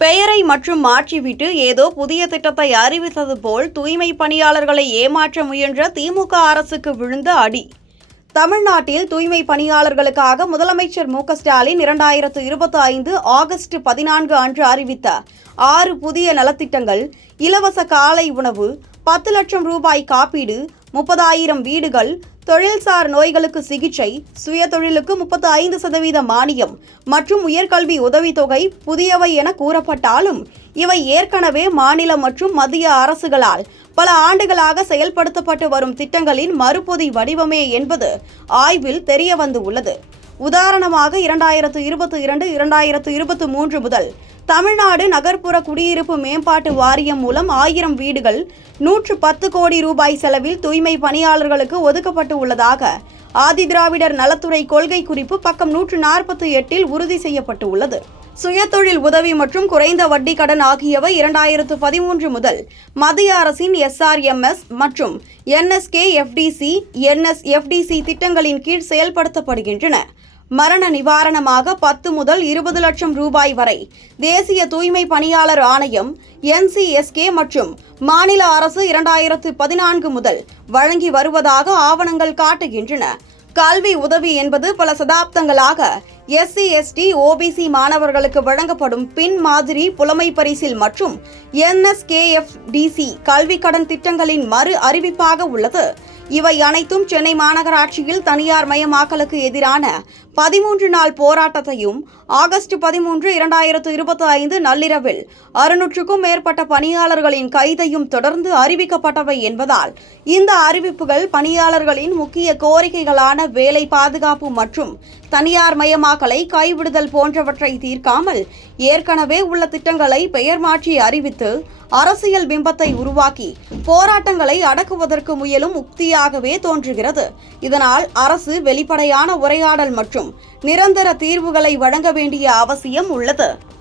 பெயரை மற்றும் மாற்றிவிட்டு ஏதோ புதிய திட்டத்தை அறிவித்தது போல் தூய்மை பணியாளர்களை ஏமாற்ற முயன்ற திமுக அரசுக்கு விழுந்த அடி. தமிழ்நாட்டில் தூய்மை பணியாளர்களுக்காக முதலமைச்சர் மு.க.ஸ்டாலின் 2025 ஆகஸ்ட் 14 அன்று அறிவித்த 6 புதிய நலத்திட்டங்கள், இலவச காலை உணவு, 10 லட்சம் ரூபாய் காப்பீடு, 30,000 வீடுகள், தொழில்சார் நோய்களுக்கு சிகிச்சை, சுயதொழிலுக்கு 35% மானியம் மற்றும் உயர்கல்வி உதவித்தொகை புதியவை என கூறப்பட்டாலும் இவை ஏற்கனவே மாநில மற்றும் மத்திய அரசுகளால் பல ஆண்டுகளாக செயல்படுத்தப்பட்டு வரும் திட்டங்களின் மறுபொதி வடிவமே என்பது ஆய்வில் தெரியவந்து உள்ளது. உதாரணமாக 2022-2023 முதல் தமிழ்நாடு நகர்ப்புற குடியிருப்பு மேம்பாட்டு வாரியம் மூலம் 1000 வீடுகள் 110 கோடி ரூபாய் செலவில் தூய்மை பணியாளர்களுக்கு ஒதுக்கப்பட்டு உள்ளதாக ஆதிதிராவிடர் நலத்துறை கொள்கை குறிப்பு பக்கம் 148 உறுதி செய்யப்பட்டு உள்ளது. சுயதொழில் உதவி மற்றும் குறைந்த வட்டி கடன் ஆகியவை 2013 முதல் மத்திய அரசின் SRMS மற்றும் NSKFDC, NSFDC திட்டங்களின் கீழ் செயல்படுத்தப்படுகின்றன. மரண நிவாரணமாக 10 முதல் 20 லட்சம் ரூபாய் வரை தேசிய தூய்மை பணியாளர் ஆணையம் NCSK மற்றும் மாநில அரசு 2014 முதல் வழங்கி வருவதாக ஆவணங்கள் காட்டுகின்றன. கல்வி உதவி என்பது பல சதாப்தங்களாக SC, ST, OBC மாணவர்களுக்கு வழங்கப்படும் பின் மாதிரி புலமை பரிசில் மற்றும் NSKFDC கல்வி கடன் திட்டங்களின் மறு அறிவிப்பாக உள்ளது. இவை அனைத்தும் சென்னை மாநகராட்சியில் தனியார் மயமாக்கலுக்கு எதிரான 13 நாள் போராட்டத்தையும் ஆகஸ்ட் 13, 2025 நள்ளிரவில் 600க்கும் மேற்பட்ட பணியாளர்களின் கைதையும் தொடர்ந்து அறிவிக்கப்பட்டவை என்பதால் இந்த அறிவிப்புகள் பணியாளர்களின் முக்கிய கோரிக்கைகளான வேலை பாதுகாப்பு மற்றும் தனியார் மயமாக்கலை கைவிடுதல் போன்றவற்றை தீர்க்காமல் ஏற்கனவே உள்ள திட்டங்களை பெயர் மாற்றி அறிவித்து அரசியல் பிம்பத்தை உருவாக்கி போராட்டங்களை அடக்குவதற்கு முயலும் உக்தியாகவே தோன்றுகிறது. இதனால் அரசு வெளிப்படையான உரையாடல் மற்றும் நிரந்தர தீர்வுகளை வழங்க வேண்டிய அவசியம் உள்ளது.